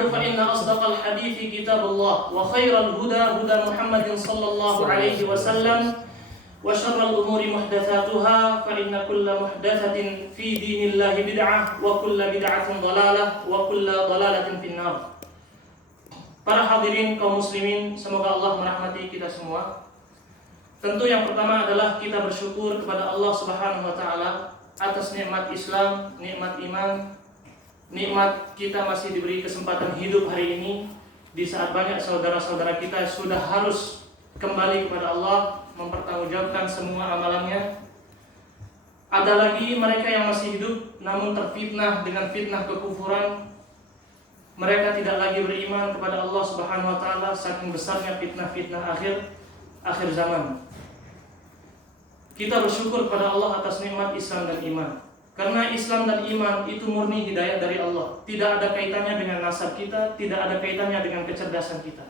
بعد فإن أصدق الحديث كتاب الله وخير الهدى هدى محمد صلى الله عليه وسلم وشر الأمور محدثاتها فإن كل محدثة في دين الله بدعة وكل بدعة ضلالة وكل ضلالة في النار. Para hadirin kaum muslimin, semoga Allah merahmati kita semua. Tentu yang pertama adalah kita bersyukur kepada Allah Subhanahu wa taala atas nikmat Islam, nikmat iman, nikmat kita masih diberi kesempatan hidup hari ini di saat banyak saudara-saudara kita sudah harus kembali kepada Allah mempertanggungjawabkan semua amalannya. Ada lagi mereka yang masih hidup namun terfitnah dengan fitnah kekufuran. Mereka tidak lagi beriman kepada Allah Subhanahu wa taala saking besarnya fitnah-fitnah akhir zaman. Kita bersyukur kepada Allah atas nikmat Islam dan iman. Karena Islam dan iman itu murni hidayah dari Allah. Tidak ada kaitannya dengan nasab kita, tidak ada kaitannya dengan kecerdasan kita.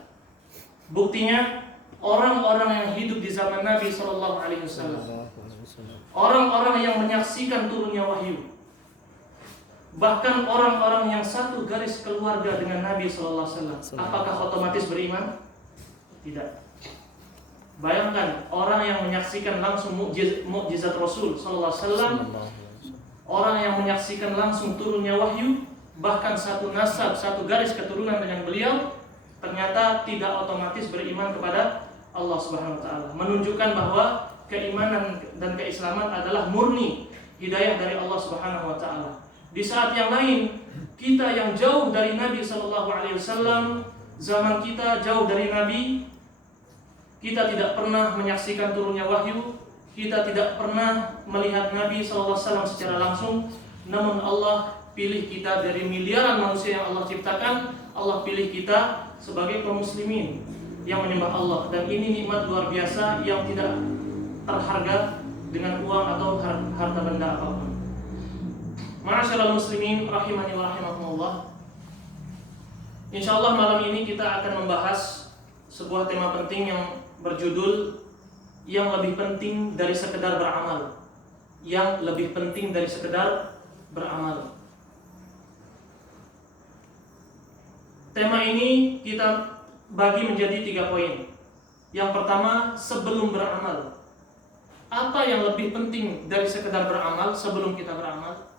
Buktinya orang-orang yang hidup di zaman Nabi SAW, orang-orang yang menyaksikan turunnya wahyu, bahkan orang-orang yang satu garis keluarga dengan Nabi SAW, apakah otomatis beriman? Tidak. Bayangkan orang yang menyaksikan langsung mukjizat Rasul SAW, orang yang menyaksikan langsung turunnya wahyu, bahkan satu nasab, satu garis keturunan dengan beliau, ternyata tidak otomatis beriman kepada Allah Subhanahu wa taala. Menunjukkan bahwa keimanan dan keislaman adalah murni hidayah dari Allah Subhanahu wa taala. Di saat yang lain, kita yang jauh dari Nabi sallallahu alaihi wasallam, zaman kita jauh dari Nabi, kita tidak pernah menyaksikan turunnya wahyu, kita tidak pernah melihat Nabi SAW secara langsung. Namun Allah pilih kita dari miliaran manusia yang Allah ciptakan. Allah pilih kita sebagai kaum muslimin yang menyembah Allah. Dan ini nikmat luar biasa yang tidak terharga dengan uang atau harta benda apapun. Ma'asyiral muslimin rahimani wa rahimakumullah. Insyaallah malam ini kita akan membahas sebuah tema penting yang berjudul yang lebih penting dari sekedar beramal. Yang lebih penting dari sekedar beramal. Tema ini kita bagi menjadi 3 poin. Yang pertama, sebelum beramal. Apa yang lebih penting dari sekedar beramal sebelum kita beramal?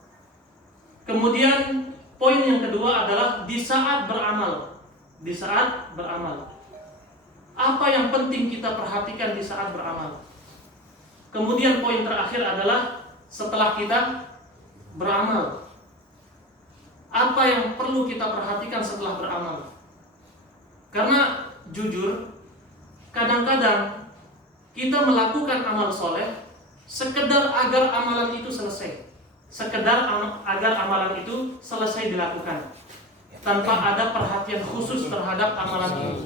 Kemudian poin yang kedua adalah di saat beramal. Di saat beramal. Apa yang penting kita perhatikan di saat beramal? Kemudian poin terakhir adalah setelah kita beramal. Apa yang perlu kita perhatikan setelah beramal? Karena jujur, kadang-kadang kita melakukan amal soleh sekedar agar amalan itu selesai. Sekedar agar amalan itu selesai dilakukan, tanpa ada perhatian khusus terhadap amalan itu.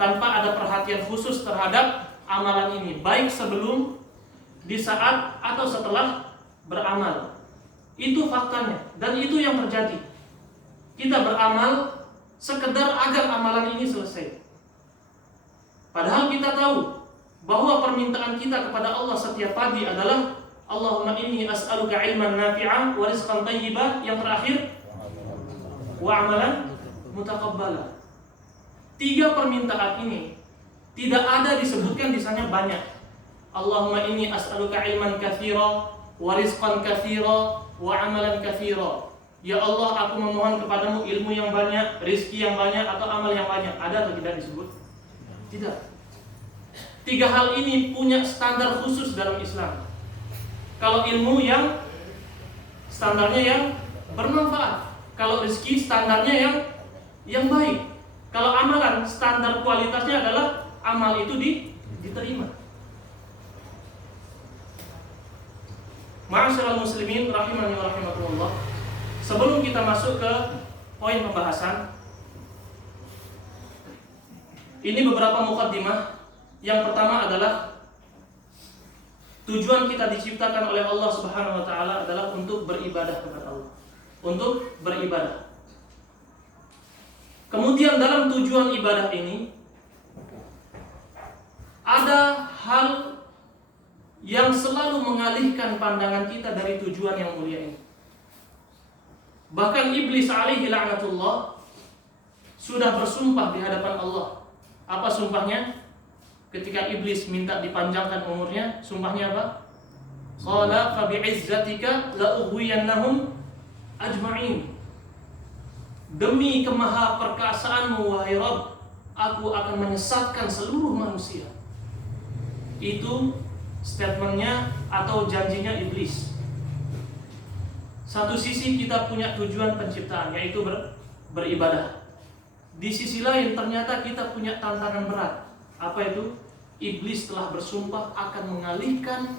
Tanpa ada perhatian khusus terhadap amalan ini, baik sebelum, di saat, atau setelah beramal. Itu faktanya, dan itu yang terjadi. Kita beramal sekedar agar amalan ini selesai. Padahal kita tahu bahwa permintaan kita kepada Allah setiap pagi adalah Allahumma inni as'aluka ilman nafi'an wa rizqan thayyiban, yang terakhir wa amalan mutaqabbala. 3 permintaan ini tidak ada disebutkan di sana banyak. Allahumma inni as'aluka ilman katsira wa rizqan katsira wa amalan katsira. Ya Allah, aku memohon kepadamu ilmu yang banyak, rezeki yang banyak, atau amal yang banyak. Ada atau tidak disebut? Tidak. 3 hal ini punya standar khusus dalam Islam. Kalau ilmu yang standarnya yang bermanfaat, kalau rezeki standarnya yang baik. Kalau amalan, standar kualitasnya adalah amal itu diterima. Ma'asyiral muslimin rahimani wa rahimakumullah. Sebelum kita masuk ke poin pembahasan, ini beberapa mukaddimah. Yang pertama adalah tujuan kita diciptakan oleh Allah Subhanahu wa taala adalah untuk beribadah kepada Allah. Untuk beribadah. Kemudian dalam tujuan ibadah ini ada hal yang selalu mengalihkan pandangan kita dari tujuan yang mulia ini. Bahkan iblis alaihi la'natullah sudah bersumpah di hadapan Allah. Apa sumpahnya? Ketika iblis minta dipanjangkan umurnya, sumpahnya apa? Qala fa bi'izzatika la'ughwiyannahum ajma'in. Demi kemahaperkasaanmu wahai Rabb, aku akan menyesatkan seluruh manusia. Itu statementnya atau janjinya iblis. Satu sisi kita punya tujuan penciptaan, yaitu beribadah. Di sisi lain ternyata kita punya tantangan berat. Apa itu? Iblis telah bersumpah akan mengalihkan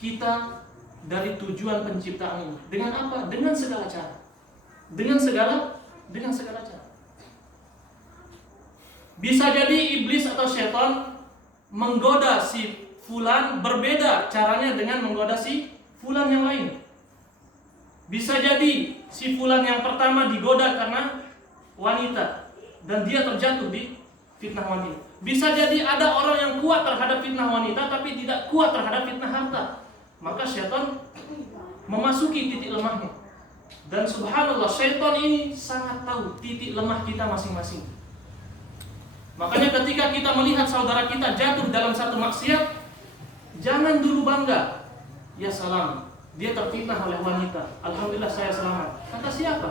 kita dari tujuan penciptaan ini. Dengan apa? Dengan segala cara. Dengan segala cara. Bisa jadi iblis atau syaitan menggoda si fulan berbeda caranya dengan menggoda si fulan yang lain. Bisa jadi si fulan yang pertama digoda karena wanita dan dia terjatuh di fitnah wanita. Bisa jadi ada orang yang kuat terhadap fitnah wanita tapi tidak kuat terhadap fitnah harta. Maka syaitan memasuki titik lemahnya. Dan subhanallah, syaitan ini sangat tahu titik lemah kita masing-masing. Makanya ketika kita melihat saudara kita jatuh dalam satu maksiat, jangan dulu bangga. Ya salam, dia terfitnah oleh wanita. Alhamdulillah saya selamat. Kata siapa?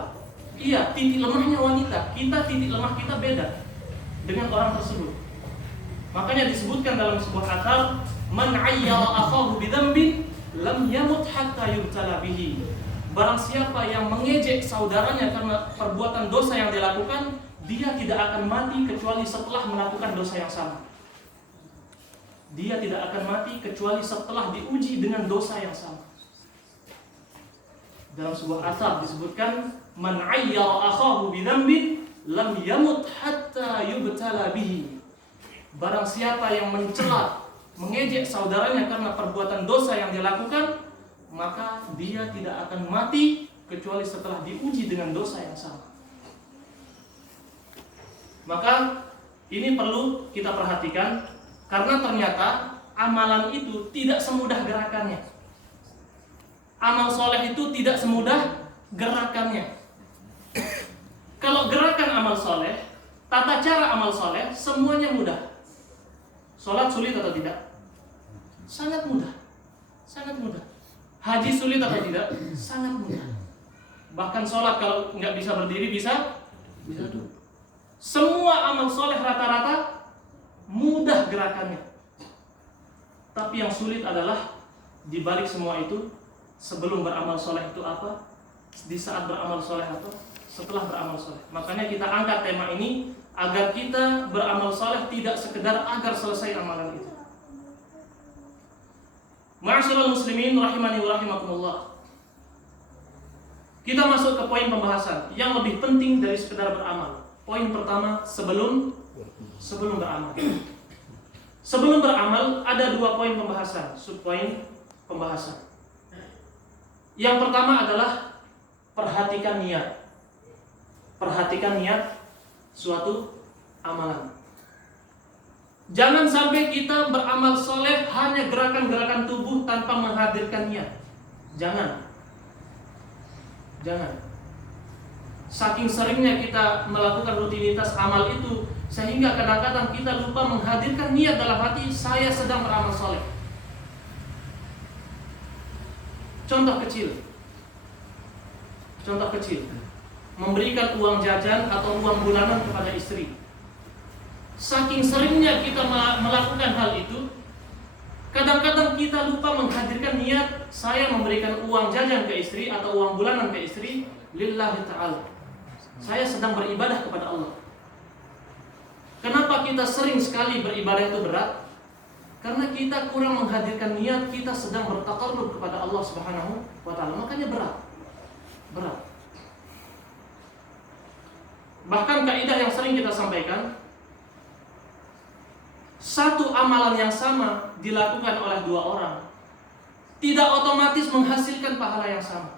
Iya, titik lemahnya wanita. Titik lemah kita beda dengan orang tersebut. Makanya disebutkan dalam sebuah athar, man ayyara akhahu bidzambin lam yamut hatta yubtala bihi. Barang siapa yang mengejek saudaranya karena perbuatan dosa yang dilakukan, dia tidak akan mati kecuali setelah melakukan dosa yang sama. Dia tidak akan mati kecuali setelah diuji dengan dosa yang sama. Dalam sebuah athar disebutkan, man ayyara akhahu bidzambin lam yamut hatta yubtala bihi. Barang siapa yang mencela, mengejek saudaranya karena perbuatan dosa yang dia lakukan, maka dia tidak akan mati kecuali setelah diuji dengan dosa yang sama. Maka ini perlu kita perhatikan, karena ternyata amalan itu tidak semudah gerakannya. Amal soleh itu tidak semudah gerakannya. Kalau gerakan amal soleh, tata cara amal soleh, semuanya mudah. Sholat sulit atau tidak? Sangat mudah. Sangat mudah. Haji sulit atau tidak? Sangat mudah. Bahkan sholat kalau nggak bisa berdiri bisa duduk. Semua amal soleh rata-rata mudah gerakannya. Tapi yang sulit adalah di balik semua itu, sebelum beramal soleh itu apa, di saat beramal soleh atau setelah beramal soleh. Makanya kita angkat tema ini agar kita beramal soleh tidak sekedar agar selesai amalan itu. Ma'asyiral muslimin rahimani wa rahimakumullah. Kita masuk ke poin pembahasan yang lebih penting dari sekedar beramal. Poin pertama, sebelum beramal. Sebelum beramal ada dua poin pembahasan, subpoin pembahasan. Yang pertama adalah perhatikan niat. Perhatikan niat suatu amalan. Jangan sampai kita beramal soleh hanya gerakan-gerakan tubuh tanpa menghadirkan niat. Jangan. Saking seringnya kita melakukan rutinitas amal itu, sehingga kadang-kadang kita lupa menghadirkan niat dalam hati, saya sedang beramal soleh. Contoh kecil, memberikan uang jajan atau uang bulanan kepada istri. Saking seringnya kita melakukan hal itu, kadang-kadang kita lupa menghadirkan niat, saya memberikan uang jajan ke istri atau uang bulanan ke istri lillahi ta'ala. Saya sedang beribadah kepada Allah. Kenapa kita sering sekali beribadah itu berat? Karena kita kurang menghadirkan niat kita sedang bertaqarrub kepada Allah Subhanahu wa ta'ala. Makanya berat. Bahkan kaidah yang sering kita sampaikan, satu amalan yang sama dilakukan oleh dua orang tidak otomatis menghasilkan pahala yang sama.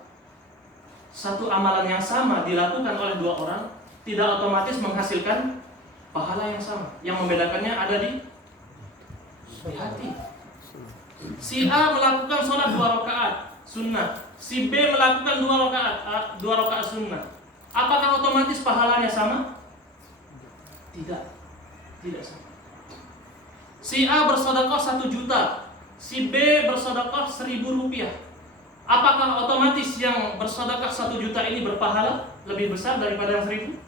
Satu amalan yang sama dilakukan oleh dua orang tidak otomatis menghasilkan pahala yang sama. Yang membedakannya ada di hati. Si A melakukan sholat 2 rakaat sunnah, si B melakukan 2 rakaat sunnah, apakah otomatis pahalanya sama? Tidak, tidak sama. Si A bersedekah 1 juta, si B bersedekah 1.000 rupiah. Apakah otomatis yang bersedekah 1 juta ini berpahala lebih besar daripada yang 1.000?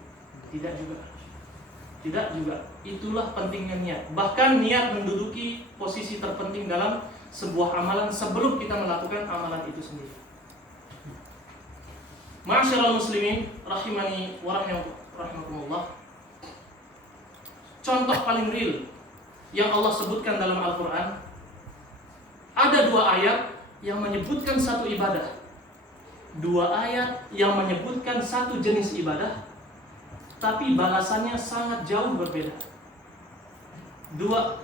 Tidak juga. Tidak juga. Itulah pentingnya niat. Bahkan niat menduduki posisi terpenting dalam sebuah amalan sebelum kita melakukan amalan itu sendiri. Ma'asyiral muslimin rahimani wa rahimakumullah. Contoh paling real yang Allah sebutkan dalam Al-Quran, ada 2 ayat yang menyebutkan satu ibadah, 2 ayat yang menyebutkan satu jenis ibadah, tapi balasannya sangat jauh berbeda.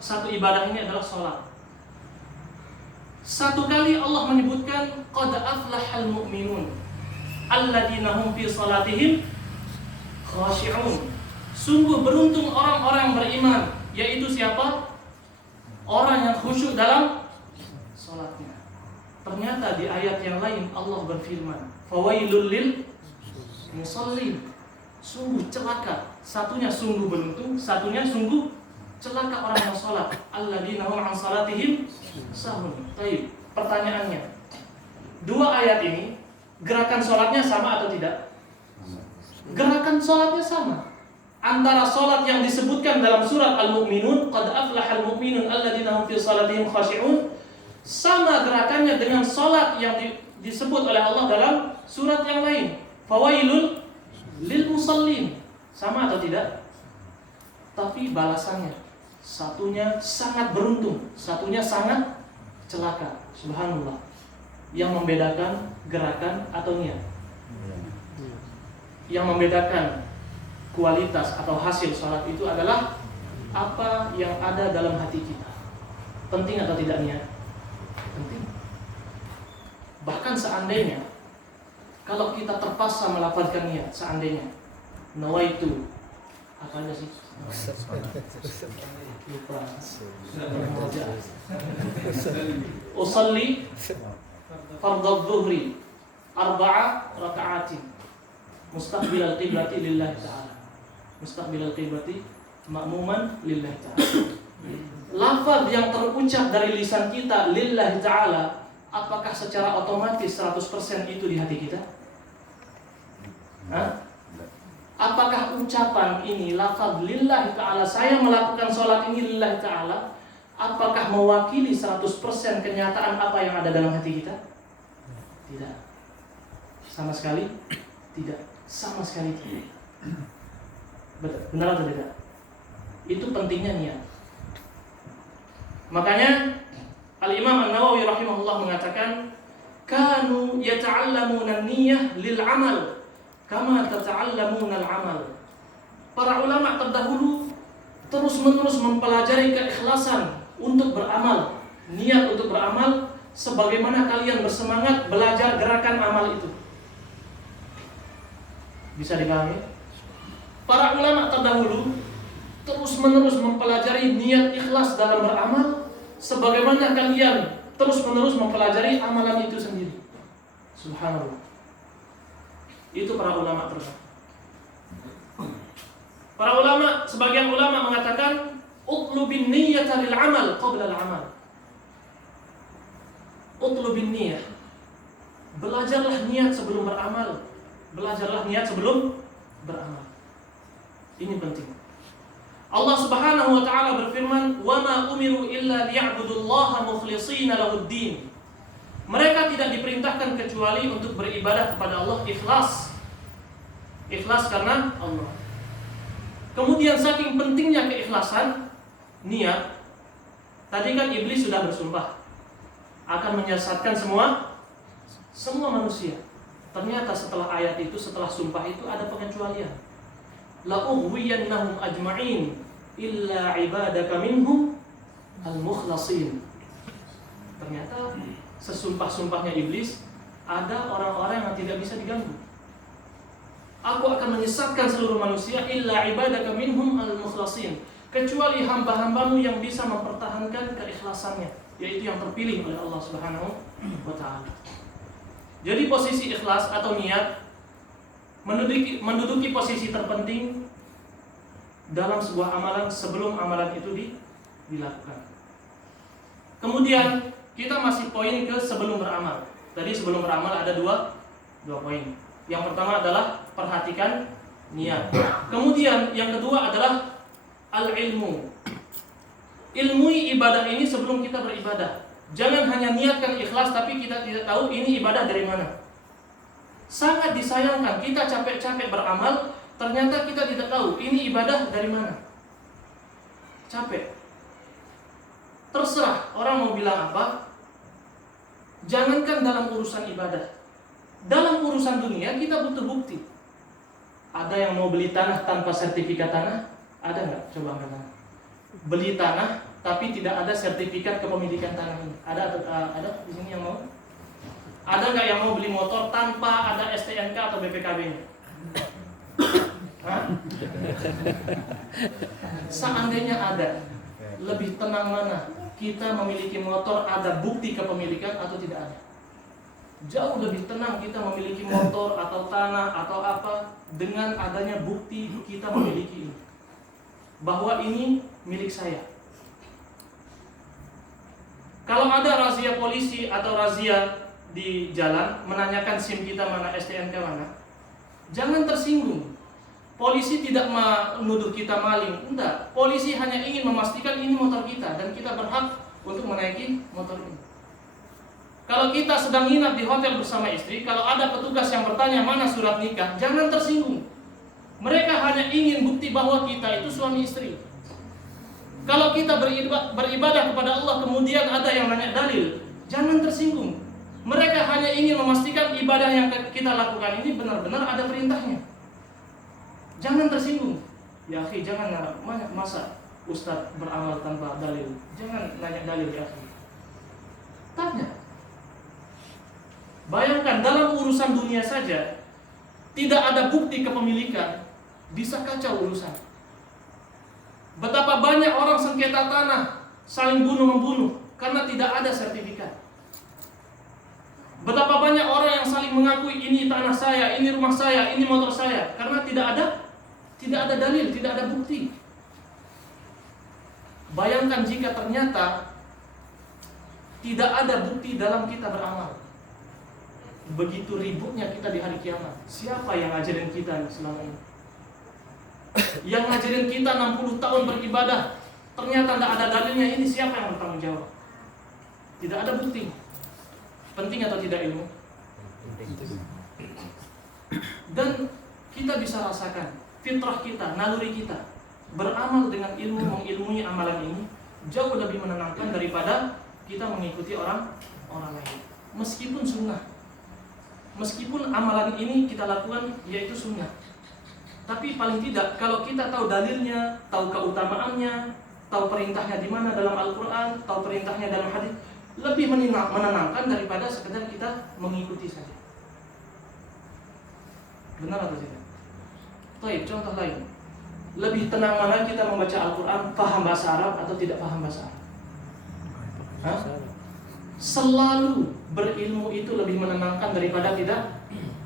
Satu ibadah ini adalah sholat. Satu kali Allah menyebutkan qad aflahal mu'minun alladzina hum fi salatihim khashi'un. Sungguh beruntung orang-orang beriman, yaitu siapa? Orang yang khusyuk dalam salatnya. Ternyata di ayat yang lain Allah berfirman, fawailul lil musallin. Sungguh celaka. Satunya sungguh beruntung, satunya sungguh celaka orang yang salat. Alladzina hum an salatihim sahun. Baik, pertanyaannya, 2 ayat ini gerakan salatnya sama atau tidak? Gerakan salatnya sama. Antara salat yang disebutkan dalam surat Al-Mu'minun, qad aflahal mu'minun alladzina hum fi salatihim khashi'un, sama gerakannya dengan salat yang disebut oleh Allah dalam surat yang lain, fawailul lil musallin. Sama atau tidak? Tapi balasannya, satunya sangat beruntung, satunya sangat celaka. Subhanallah. Yang membedakan gerakan atau niat, yang membedakan kualitas atau hasil sholat itu adalah apa yang ada dalam hati kita. Penting atau tidak niat? Penting. Bahkan seandainya kalau kita terpaksa melafazkan niat, seandainya nawaitu, apa aja sih? Lupa. Usalli fardhu dhuhri 4 raka'atin mustaqbilal qiblati lillahi ta'ala. Mustaqbilal qiblati ma'muman lillahi ta'ala. Lafaz yang terucap dari lisan kita lillahi ta'ala, apakah secara otomatis 100% itu di hati kita? Hah? Apakah ucapan ini, lafaz lillahi ta'ala, saya melakukan sholat ini lillahi ta'ala, apakah mewakili 100% kenyataan apa yang ada dalam hati kita? Tidak. Sama sekali tidak. Sama sekali tidak. Benar atau tidak? Itu pentingnya niat. Makanya Al-Imam An-Nawawi rahimahullah mengatakan, kanu yata'allamuna an-niyyah lil 'amal kama tata'allamuna al-'amal. Para ulama terdahulu terus-menerus mempelajari keikhlasan untuk beramal, niat untuk beramal, sebagaimana kalian bersemangat belajar gerakan amal itu. Bisa dipahami? Para ulama terdahulu terus-menerus mempelajari niat ikhlas dalam beramal, sebagaimana kalian terus-menerus mempelajari amalan itu sendiri. Subhanallah. Itu para ulama tersebut. Para ulama, sebagian ulama mengatakan, utlubin niyyata lil amal qabla al amal. Utlubin niyyah. Belajarlah niat sebelum beramal. Belajarlah niat sebelum beramal. Ini penting. Allah Subhanahu wa taala berfirman, "Wa ma umiru illa liya'budullaha mukhlishina lahud-din." Mereka tidak diperintahkan kecuali untuk beribadah kepada Allah ikhlas. Ikhlas karena Allah. Kemudian saking pentingnya keikhlasan niat, tadi kan iblis sudah bersumpah akan menyesatkan semua manusia. Ternyata setelah ayat itu, setelah sumpah itu ada pengecualian. La ughwiyannahum ajma'in illa ibadaka minhum al-mukhlasin. Ternyata sesumpah-sumpahnya iblis, ada orang-orang yang tidak bisa diganggu. Aku akan menyesatkan seluruh manusia illa ibadaka minhum al-mukhlasin, kecuali hamba-hambamu yang bisa mempertahankan keikhlasannya, yaitu yang terpilih oleh Allah Subhanahu wa taala. Jadi posisi ikhlas atau niat menduduki posisi terpenting dalam sebuah amalan sebelum amalan itu dilakukan. Kemudian kita masih poin ke sebelum beramal. Tadi sebelum beramal ada dua poin. Yang pertama adalah perhatikan niat. Kemudian yang kedua adalah al-ilmu. Ilmui ibadah ini sebelum kita beribadah. Jangan hanya niatkan ikhlas tapi kita tidak tahu ini ibadah dari mana. Sangat disayangkan kita capek-capek beramal, ternyata kita tidak tahu ini ibadah dari mana. Capek. Terserah orang mau bilang apa. Jangankan dalam urusan ibadah, dalam urusan dunia kita butuh bukti. Ada yang mau beli tanah tanpa sertifikat tanah? Ada nggak? Coba angkat tangan. Beli tanah tapi tidak ada sertifikat kepemilikan tanah ini. Ada di sini yang mau? Ada nggak yang mau beli motor tanpa ada STNK atau BPKB-nya? Seandainya ada, lebih tenang mana? Kita memiliki motor ada bukti kepemilikan atau tidak ada? Jauh lebih tenang kita memiliki motor atau tanah atau apa dengan adanya bukti kita memiliki ini, bahwa ini milik saya. Kalau ada razia polisi atau razia di jalan menanyakan SIM kita mana, STNK mana, jangan tersinggung. Polisi tidak menuduh kita maling, enggak. Polisi hanya ingin memastikan ini motor kita dan kita berhak untuk menaiki motor ini. Kalau kita sedang nginap di hotel bersama istri, kalau ada petugas yang bertanya mana surat nikah, jangan tersinggung. Mereka hanya ingin bukti bahwa kita itu suami istri. Kalau kita beribadah kepada Allah kemudian ada yang nanya dalil, jangan tersinggung. Mereka hanya ingin memastikan ibadah yang kita lakukan ini benar-benar ada perintahnya. Jangan tersinggung. Ya akhi, jangan masa ustaz beramal tanpa dalil. Jangan nanya dalil ya akhi. Tanya. Bayangkan dalam urusan dunia saja tidak ada bukti kepemilikan, bisa kacau urusan. Betapa banyak orang sengketa tanah saling bunuh-membunuh karena tidak ada sertifikat. Betapa banyak orang yang saling mengakui ini tanah saya, ini rumah saya, ini motor saya, karena tidak ada dalil, tidak ada bukti. Bayangkan jika ternyata tidak ada bukti dalam kita beramal. Begitu ributnya kita di hari kiamat. Siapa yang ngajarin kita selama ini? Yang ngajarin kita 60 tahun beribadah, ternyata tidak ada dalilnya, ini siapa yang bertanggung jawab? Tidak ada bukti. Penting atau tidak ilmu? Dan kita bisa rasakan fitrah kita, naluri kita beramal dengan ilmu, mengilmui amalan ini jauh lebih menenangkan daripada kita mengikuti orang lain. Meskipun sunnah, meskipun amalan ini kita lakukan yaitu sunnah, tapi paling tidak kalau kita tahu dalilnya, tahu keutamaannya, tahu perintahnya di mana dalam Al-Quran, tahu perintahnya dalam hadis, lebih menenangkan daripada sekedar kita mengikuti saja. Benar atau tidak? Baik, contoh lain. Lebih tenang mana kita membaca Al-Quran, paham bahasa Arab atau tidak paham bahasa Arab? Selalu berilmu itu lebih menenangkan daripada tidak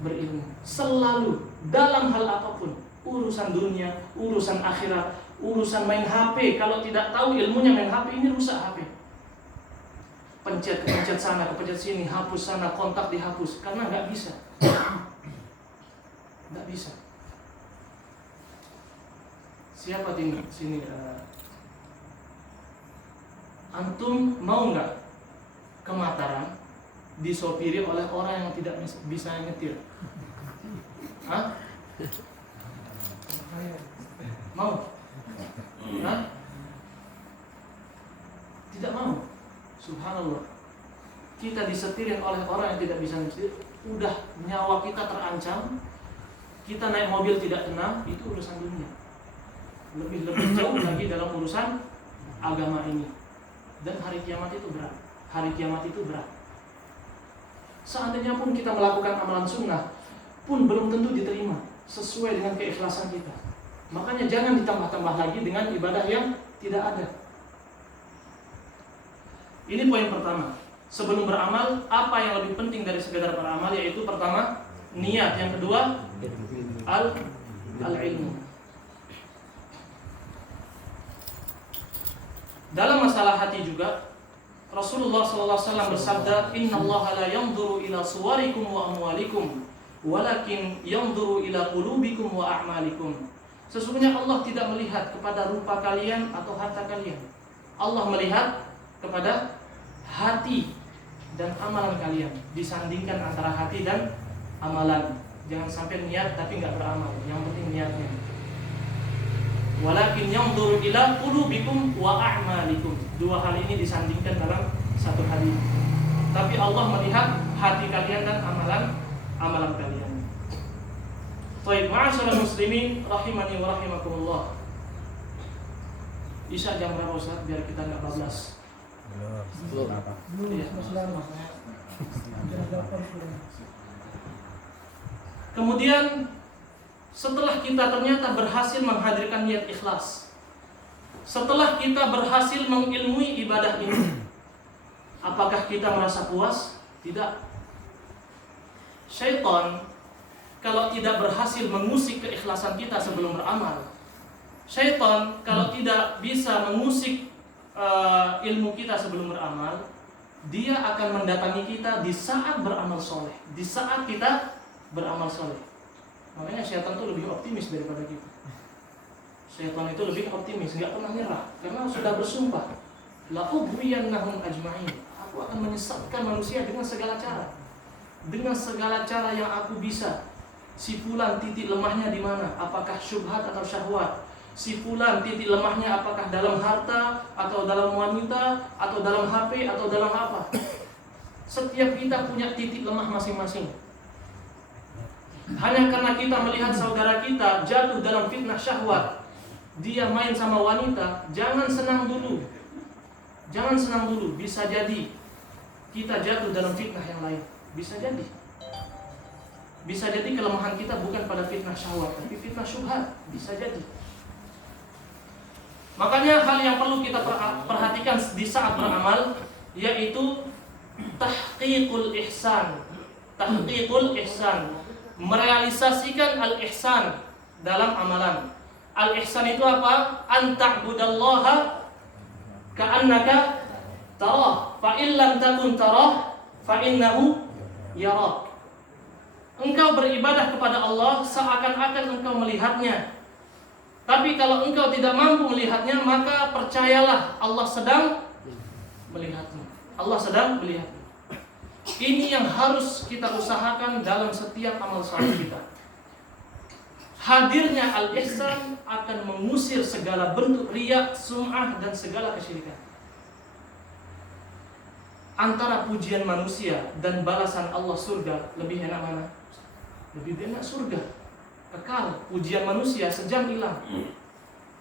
berilmu. Selalu, dalam hal apapun, urusan dunia, urusan akhirat, urusan main HP. Kalau tidak tahu ilmunya main HP, ini rusak HP. Pencet sana, pencet sini, hapus sana, kontak dihapus, karena nggak bisa. Nggak bisa. Siapa di sini? Antum mau nggak ke Mataram disopiri oleh orang yang tidak bisa nyetir? Hah? Mau? Hah? Tidak mau. Subhanallah. Kita disetirin oleh orang yang tidak bisa nyetir, udah nyawa kita terancam. Kita naik mobil tidak tenang, itu urusan dunia. Lebih jauh lagi dalam urusan agama ini. Dan hari kiamat itu berat. Hari kiamat itu berat. Seandainya pun kita melakukan amalan sunnah pun belum tentu diterima sesuai dengan keikhlasan kita. Makanya jangan ditambah-tambah lagi dengan ibadah yang tidak ada. Ini poin pertama. sebelum beramal, apa yang lebih penting dari sekedar beramal? Yaitu pertama, niat. Yang kedua, al-ilmu. Dalam masalah hati juga, Rasulullah SAW bersabda, Inna Allah la yanzuru ila suwarikum wa amwalikum, walakin yanzuru ila qulubikum wa a'malikum. Sesungguhnya Allah tidak melihat kepada rupa kalian atau harta kalian. Allah melihat kepada hati dan amalan kalian. Disandingkan antara hati dan amalan. Jangan sampai niat tapi nggak beramal. Yang penting niatnya. Walakin yanzuru ila qulubikum wa a'malikum. Dua hal ini disandingkan dalam satu hadis. Tapi Allah melihat hati kalian dan amalan kalian. Baik, ma'asyiral muslimin rahimani wa rahimakumullah. Isya jam berapa Ustaz biar kita enggak bablas? Belum. Iya. Kemudian setelah kita ternyata berhasil menghadirkan niat ikhlas, setelah kita berhasil mengilmui ibadah ini, apakah kita merasa puas? Tidak. Syaitan kalau tidak berhasil mengusik keikhlasan kita sebelum beramal, syaitan kalau tidak bisa mengusik ilmu kita sebelum beramal, dia akan mendatangi kita di saat beramal soleh, di saat kita beramal soleh. Makanya syaitan itu lebih optimis daripada kita. Syaitan itu lebih optimis, nggak pernah nyerah, karena sudah bersumpah, la ughwiyannahum ajma'in. Aku akan menyesatkan manusia dengan segala cara, dengan segala cara yang aku bisa. Si fulan titik lemahnya di mana? Apakah syubhat atau syahwat? Si fulan titik lemahnya apakah dalam harta atau dalam wanita atau dalam HP atau dalam apa? Setiap kita punya titik lemah masing-masing. Hanya karena kita melihat saudara kita jatuh dalam fitnah syahwat, dia main sama wanita, jangan senang dulu. Jangan senang dulu, bisa jadi kita jatuh dalam fitnah yang lain. Bisa jadi. Bisa jadi kelemahan kita bukan pada fitnah syahwat, tapi fitnah syubhat. Bisa jadi. Makanya hal yang perlu kita perhatikan di saat beramal, yaitu tahqiqul ihsan. Tahqiqul ihsan, merealisasikan al-ihsan dalam amalan. Al-ihsan itu apa? An ta'budallaha ka'annaka tarah, fa in lam takun tarah fa innahu yarak. Engkau beribadah kepada Allah seakan-akan engkau melihatnya. Tapi kalau engkau tidak mampu melihatnya, maka percayalah Allah sedang melihatmu. Allah sedang melihatmu. Ini yang harus kita usahakan dalam setiap amal saleh kita. Hadirnya al-ihsan akan mengusir segala bentuk riya, sum'ah dan segala kesyirikan. Antara pujian manusia dan balasan Allah surga, lebih enak mana? Lebih enak surga. Kekal. Pujian manusia sejam hilang.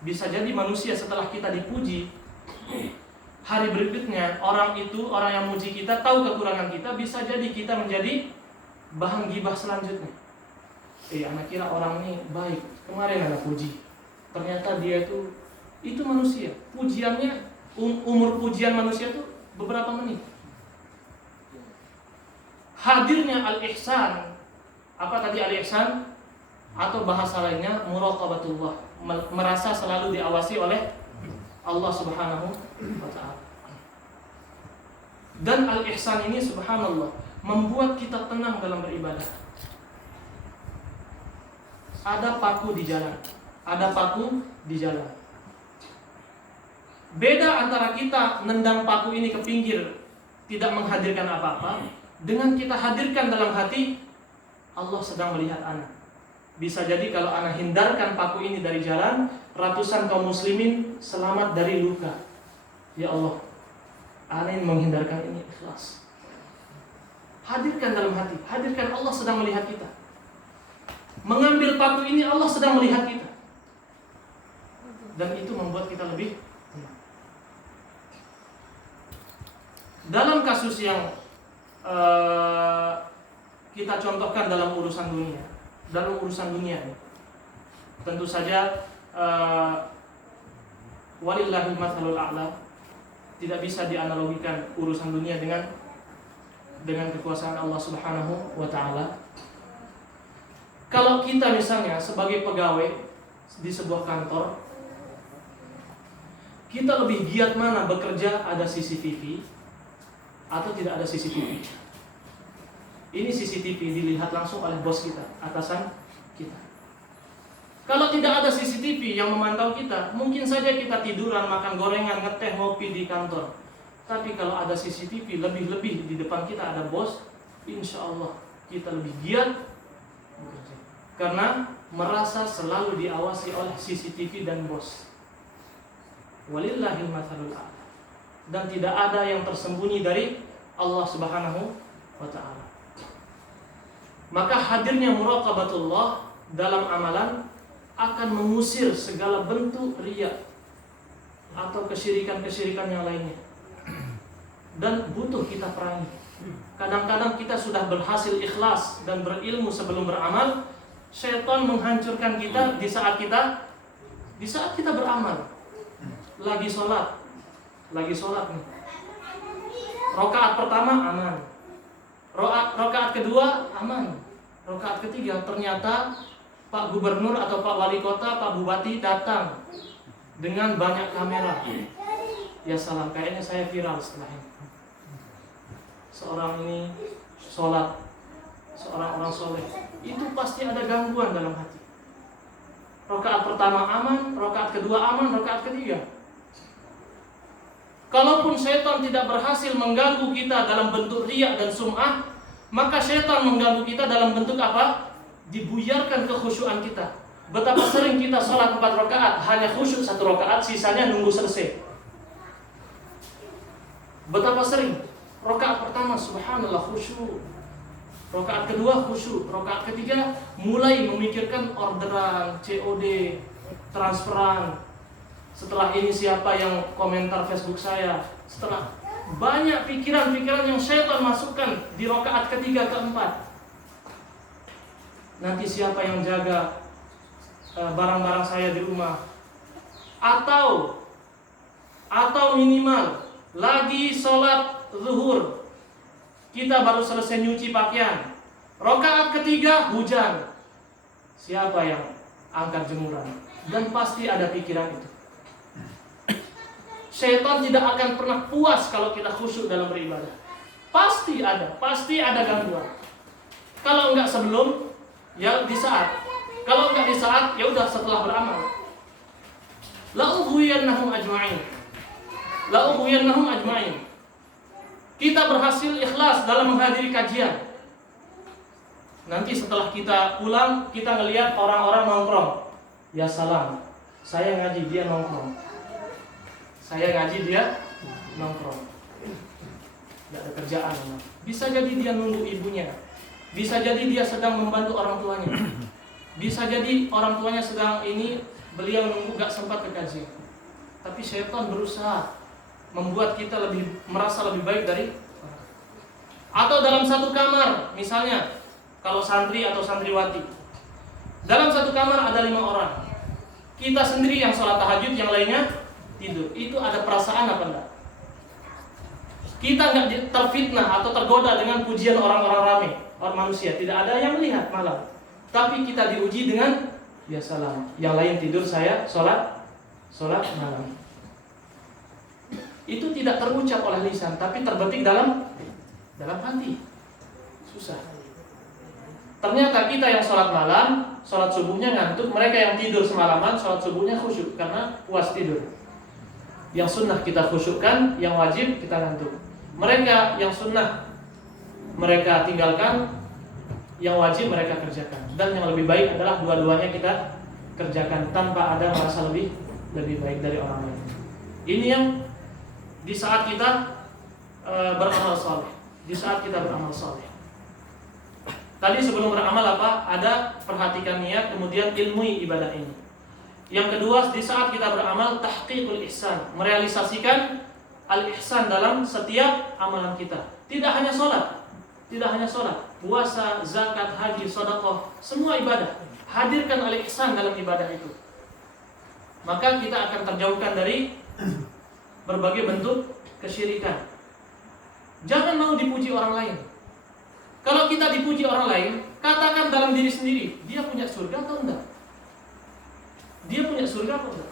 Bisa jadi manusia setelah kita dipuji, hari berikutnya orang yang muji kita tahu kekurangan kita, bisa jadi kita menjadi bahan gibah selanjutnya. Anak kira orang ini baik, kemarin anak puji, ternyata dia itu manusia. Pujiannya, umur pujian manusia itu beberapa menit. Hadirnya al-ihsan, apa tadi al-ihsan? Atau bahasa lainnya muraqabatullah, merasa selalu diawasi oleh Allah Subhanahu wa ta'ala. Dan al-ihsan ini subhanallah membuat kita tenang dalam beribadah. Ada paku di jalan. Ada paku di jalan. Beda antara kita nendang paku ini ke pinggir, tidak menghadirkan apa-apa, dengan kita hadirkan dalam hati, Allah sedang melihat anak. Bisa jadi kalau anak hindarkan paku ini dari jalan, ratusan kaum muslimin selamat dari luka. Ya Allah, anak menghindarkan ini ikhlas. Hadirkan dalam hati, hadirkan Allah sedang melihat kita. Mengambil paku ini Allah sedang melihat kita. Dan itu membuat kita lebih tenang. Dalam kasus yang kita contohkan dalam urusan dunia, tentu saja walillahil mathalul a'la, tidak bisa dianalogikan urusan dunia dengan dengan kekuasaan Allah Subhanahu wa taala. Kalau kita misalnya sebagai pegawai di sebuah kantor, kita lebih giat mana bekerja ada CCTV atau tidak ada CCTV? Ini CCTV dilihat langsung oleh bos kita, atasan kita. Kalau tidak ada CCTV yang memantau kita, mungkin saja kita tiduran, makan gorengan, ngeteh, ngopi di kantor. Tapi kalau ada CCTV, lebih-lebih di depan kita ada bos, insya Allah kita lebih giat bekerja. Karena merasa selalu diawasi oleh CCTV dan bos. Walillahil matsalul a'la. Dan tidak ada yang tersembunyi dari Allah Subhanahu wa taala. Maka hadirnya muraqabatullah dalam amalan akan mengusir segala bentuk riya atau kesyirikan-kesyirikan yang lainnya. Dan butuh kita perangi. Kadang-kadang kita sudah berhasil ikhlas dan berilmu sebelum beramal, syaitan menghancurkan kita di saat kita beramal. Lagi sholat nih. Rakaat pertama aman. Rakaat kedua aman. Rakaat ketiga ternyata Pak Gubernur atau Pak Wali Kota, Pak Bupati datang dengan banyak kamera. Ya salam, kayaknya saya viral setelah ini. Seorang ini sholat, seorang orang soleh, itu pasti ada gangguan dalam hati. Rakaat pertama aman, rakaat kedua aman, rakaat ketiga. Kalaupun syaitan tidak berhasil mengganggu kita dalam bentuk riya dan sum'ah, maka syaitan mengganggu kita dalam bentuk apa? Dibuyarkan kekhusyuan kita. Betapa sering kita sholat 4 rakaat hanya khusyuk 1 rakaat, sisanya nunggu selesai. Betapa sering rakaat pertama subhanallah khusyuk, rakaat kedua khusyuk, rakaat ketiga mulai memikirkan orderan, COD, transferan. Setelah ini siapa yang komentar Facebook saya? Setelah banyak pikiran-pikiran yang syaitan masukkan di rakaat ketiga keempat. Nanti siapa yang jaga barang-barang saya di rumah? Atau minimal lagi sholat zuhur, kita baru selesai nyuci pakaian, rakaat ketiga hujan, siapa yang angkat jemuran? Dan pasti ada pikiran itu. Syaitan tidak akan pernah puas kalau kita khusyuk dalam beribadah. Pasti ada gangguan. Kalau enggak sebelum, ya di saat. Kalau enggak di saat, ya udah setelah beramal. La'ughwiyannahum ajma'in. Kita berhasil ikhlas dalam menghadiri kajian. Nanti setelah kita pulang, kita ngelihat orang-orang nongkrong. Ya salam, saya ngaji, dia nongkrong. Tidak ada kerjaan. Bisa jadi dia nunggu ibunya. Bisa jadi dia sedang membantu orang tuanya. Bisa jadi orang tuanya sedang beliau nunggu gak sempat ke kajian. Tapi syaitan berusaha membuat kita merasa lebih baik dari orang. Atau dalam satu kamar, misalnya kalau santri atau santriwati, dalam satu kamar ada 5 orang. Kita sendiri yang sholat tahajud, yang lainnya tidur. Itu ada perasaan apa enggak? Kita enggak terfitnah atau tergoda dengan pujian orang-orang ramai, orang manusia. Tidak ada yang melihat malam. Tapi kita diuji dengan ya salam, yang lain tidur, saya sholat malam. Itu tidak terucap oleh lisan, tapi terbetik dalam hati. Susah. Ternyata kita yang sholat malam, sholat subuhnya ngantuk. Mereka yang tidur semalaman, sholat subuhnya khusyuk karena puas tidur. Yang sunnah kita khusyukkan, yang wajib kita ngantuk. Mereka yang sunnah mereka tinggalkan, yang wajib mereka kerjakan. Dan yang lebih baik adalah dua-duanya kita kerjakan tanpa ada merasa lebih baik dari orang lain. Ini yang di saat kita beramal saleh. Di saat kita beramal saleh. Tadi sebelum beramal apa? Ada perhatikan niat, kemudian ilmui ibadah ini. Yang kedua, di saat kita beramal tahqiqul ihsan, merealisasikan al-ihsan dalam setiap amalan kita. Tidak hanya sholat, puasa, zakat, haji, sedekah, semua ibadah. Hadirkan al-ihsan dalam ibadah itu. Maka kita akan terjauhkan dari berbagai bentuk kesyirikan. Jangan mau dipuji orang lain. Kalau kita dipuji orang lain, katakan dalam diri sendiri, dia punya surga atau enggak? Dia punya surga atau enggak?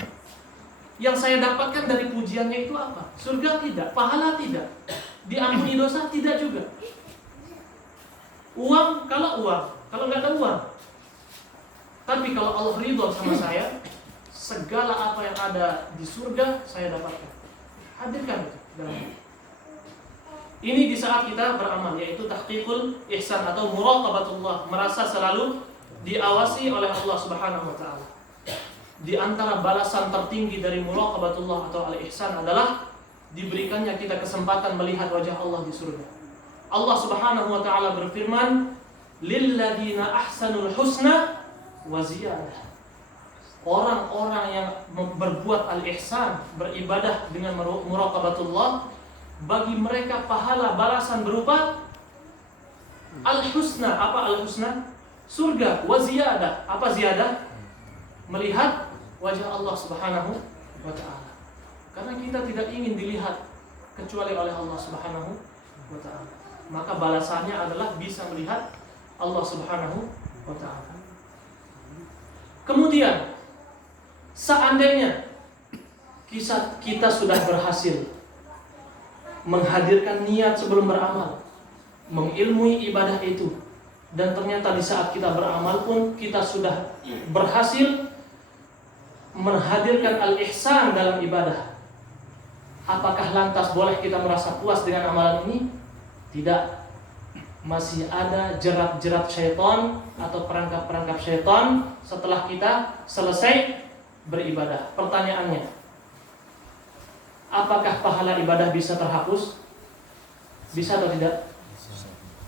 Yang saya dapatkan dari pujiannya itu apa? Surga tidak, pahala tidak, diampuni dosa tidak juga. Uang, kalau nggak ada uang. Tapi kalau Allah ridho sama saya, segala apa yang ada di surga saya dapatkan. Hadirkan itu dalam hidup. Ini di saat kita beramal, yaitu tahqiqul ihsan atau muraqabatullah, merasa selalu diawasi oleh Allah Subhanahu wa taala. Di antara balasan tertinggi dari muraqabatullah atau al-ihsan adalah diberikannya kita kesempatan melihat wajah Allah di surga. Allah Subhanahu wa taala berfirman, "Lilladzina ahsanul husna wa ziyadah." Orang-orang yang berbuat al-ihsan, beribadah dengan muraqabatullah, bagi mereka pahala balasan berupa al-husna. Apa al-husna? Surga. Wa ziyadah. Apa ziyadah? Melihat wajah Allah Subhanahu wa ta'ala. Karena kita tidak ingin dilihat kecuali oleh Allah Subhanahu wa ta'ala. Maka balasannya adalah bisa melihat Allah Subhanahu wa ta'ala. Kemudian, seandainya kita sudah berhasil menghadirkan niat sebelum beramal, mengilmui ibadah itu, dan ternyata di saat kita beramal pun kita sudah berhasil menghadirkan al-ihsan dalam ibadah, apakah lantas boleh kita merasa puas dengan amalan ini? Tidak. Masih ada jerat-jerat syaitan atau perangkap-perangkap syaitan setelah kita selesai beribadah. Pertanyaannya, apakah pahala ibadah bisa terhapus? Bisa atau tidak?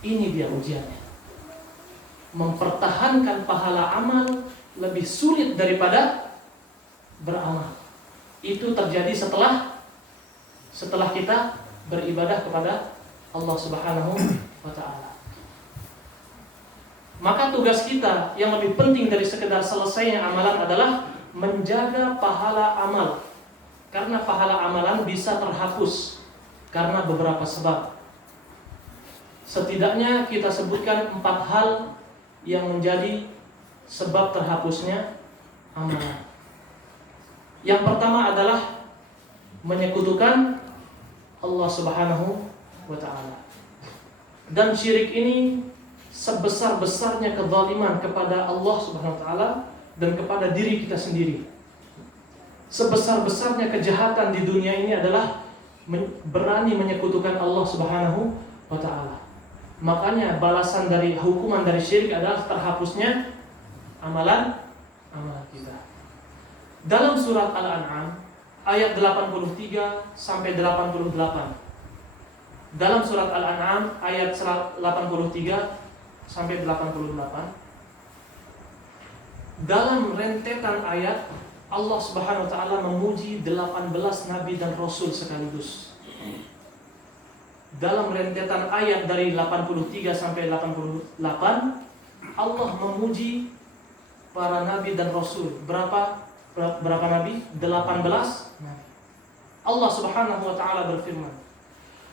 Ini dia ujiannya. Mempertahankan pahala amal lebih sulit daripada beramal. Itu terjadi setelah kita beribadah kepada Allah Subhanahu wa ta'ala. Maka tugas kita yang lebih penting dari sekedar selesainya amalan adalah menjaga pahala amal. Karena pahala amalan bisa terhapus karena beberapa sebab. Setidaknya kita sebutkan 4 hal yang menjadi sebab terhapusnya amalan. Yang pertama adalah menyekutukan Allah Subhanahu wa ta'ala. Dan syirik ini sebesar-besarnya kezaliman kepada Allah Subhanahu wa ta'ala dan kepada diri kita sendiri. Sebesar-besarnya kejahatan di dunia ini adalah berani menyekutukan Allah Subhanahu wa ta'ala. Makanya balasan dari hukuman dari syirik adalah terhapusnya amalan kita. Dalam surat Al-An'am ayat 83 sampai 88. Dalam surat Al-An'am ayat 83 sampai 88, dalam rentetan ayat Allah Subhanahu wa taala memuji 18 nabi dan rasul sekaligus. Dalam rentetan ayat dari 83 sampai 88, Allah memuji para nabi dan rasul. Berapa nabi? 18 nabi. Allah Subhanahu wa taala berfirman,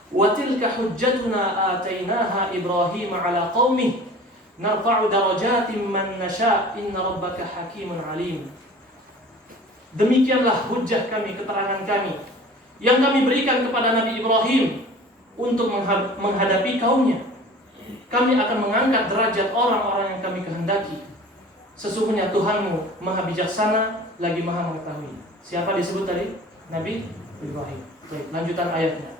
"Wa tilka hujjatuna atainaha Ibrahim ala qaumih narfa'u darajatin man nasha' inna rabbaka hakimun alim." Demikianlah hujjah kami, keterangan kami yang kami berikan kepada Nabi Ibrahim untuk menghadapi kaumnya. Kami akan mengangkat derajat orang-orang yang kami kehendaki. Sesungguhnya Tuhanmu Maha bijaksana lagi Maha mengetahui. Siapa disebut tadi? Nabi Ibrahim. Baik, lanjutan ayatnya.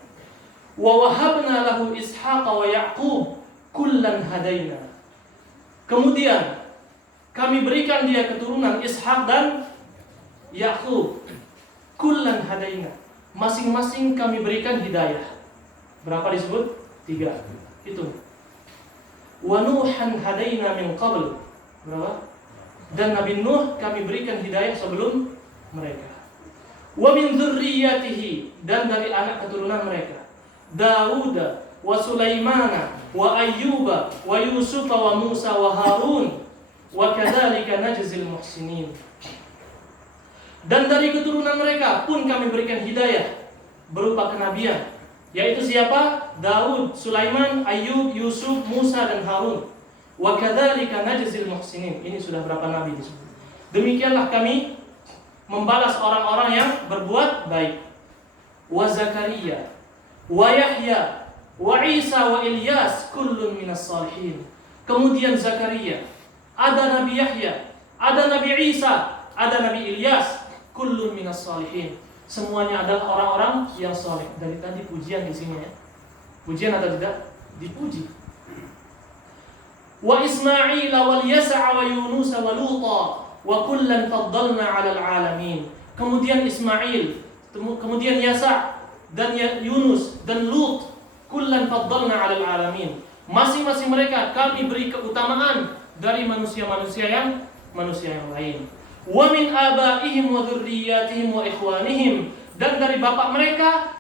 Wa wahabna lahu Ishaq wa Yaqub kullan hadaina. Kemudian kami berikan dia keturunan Ishaq dan Yaqub. Kullan hadaina. Masing-masing kami berikan hidayah. Berapa disebut? 3. Itu. Wa Nuhan hadaina min qabl. Berapa? Dan Nabi Nuh kami berikan hidayah sebelum mereka. Wa min dzurriyyatihi, dan dari anak keturunan mereka, Daud wa Sulaimana wa Ayyuba wa Yusuf wa Musa wa Harun wa kadzalika najzil muhsinin. Dan dari keturunan mereka pun kami berikan hidayah berupa kenabian Yaitu siapa? Daud, Sulaiman, Ayub, Yusuf, Musa dan Harun. Wa kadzalika najzil muhsinin. Ini sudah berapa nabi disebut. Demikianlah kami membalas orang-orang yang berbuat baik. Wa Zakaria, wa Yahya, wa Isa, wa Ilyas, kullun minas salihin. Kemudian Zakaria, ada Nabi Yahya, ada Nabi Isa, ada Nabi Ilyas, kullun minas salihin. Semuanya adalah orang-orang yang saleh. Dari tadi pujian di sini ya. Pujian atau tidak? Dipuji. Wa Ismail wal Yasa' wa Yunus wa Luta wa kullan faddalna 'alal 'alamin. Kemudian Ismail, kemudian Yasa' dan Yunus dan Lut, kullan faddalna 'alal 'alamin. Masing-masing mereka kami beri keutamaan dari manusia-manusia yang lain. Wa min abaihim wa dzurriyyatihim wa ikhwanihim, dan dari bapak mereka